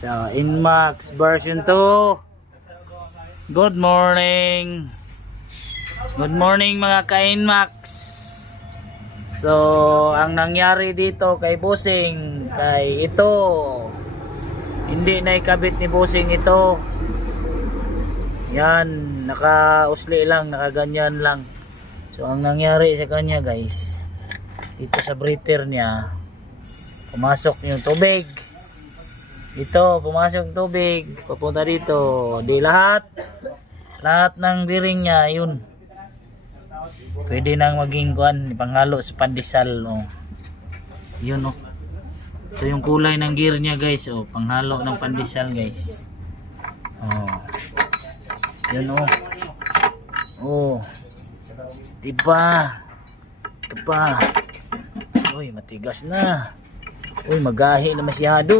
So, Inmax version 2. Good morning. Good morning mga ka-Inmax. So, ang nangyari dito kay Bossing, kay ito, hindi na ikabit ni Bossing ito. Yan, naka-usli lang, nakaganyan lang. So, ang nangyari sa kanya guys, dito sa breather niya, pumasok yung tubig. Ito, pumasok yung tubig, papunta dito. Di lahat ng bearing niya, yun. Pwede nang maging kuan, panghalo sa pandesal, oh. Yun, oh. Ito yung kulay ng gear niya guys, oh, panghalo ng pandesal guys. Oh. Yun, oh. Oh. Diba? Ito pa. Uy, matigas na. Uy, magahi na masyado.